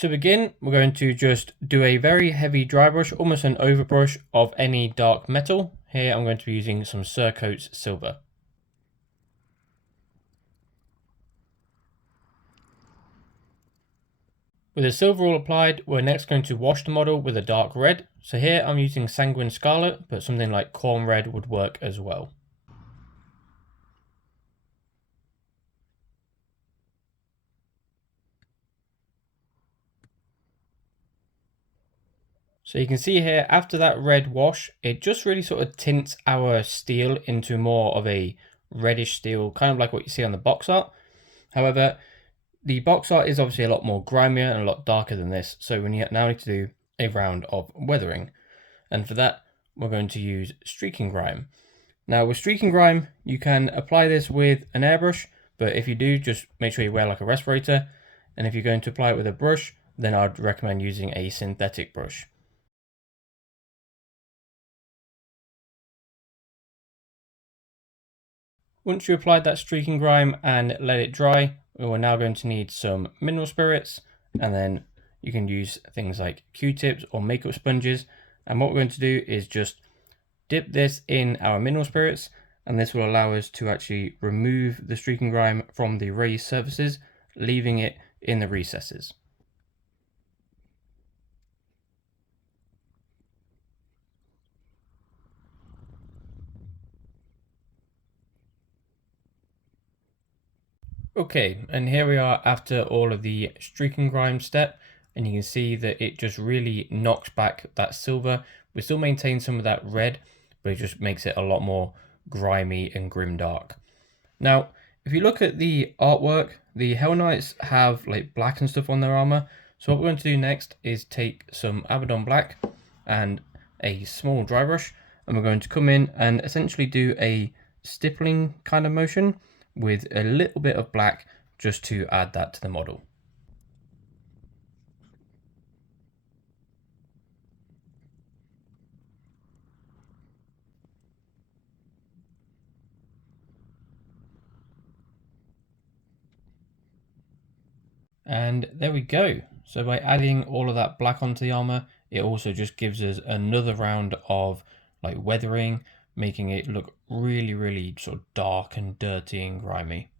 To begin, we're going to just do a very heavy dry brush, almost an overbrush of any dark metal. Here I'm going to be using some Surcoats Silver. With the silver all applied, we're next going to wash the model with a dark red. So here I'm using Sanguine Scarlet, but something like Corn Red would work as well. So you can see here, after that red wash, it just really sort of tints our steel into more of a reddish steel, kind of like what you see on the box art. However, the box art is obviously a lot more grimier and a lot darker than this, so we now need to do a round of weathering. And for that, we're going to use Streaking Grime. Now with Streaking Grime, you can apply this with an airbrush, but if you do, just make sure you wear like a respirator. And if you're going to apply it with a brush, then I'd recommend using a synthetic brush. Once you applied that Streaking Grime and let it dry, we're now going to need some mineral spirits, and then you can use things like Q-tips or makeup sponges. And what we're going to do is just dip this in our mineral spirits, and this will allow us to actually remove the Streaking Grime from the raised surfaces, leaving it in the recesses. Okay, and here we are after all of the Streaking Grime step, and you can see that it just really knocks back that silver. We still maintain some of that red, but it just makes it a lot more grimy and grimdark. Now, if you look at the artwork, the Hellknights have like black and stuff on their armor. So what we're going to do next is take some Abaddon Black and a small dry brush, and we're going to come in and essentially do a stippling kind of motion with a little bit of black just to add that to the model. And there we go. So by adding all of that black onto the armor, it also just gives us another round of like weathering, making it look really, really sort of dark and dirty and grimy.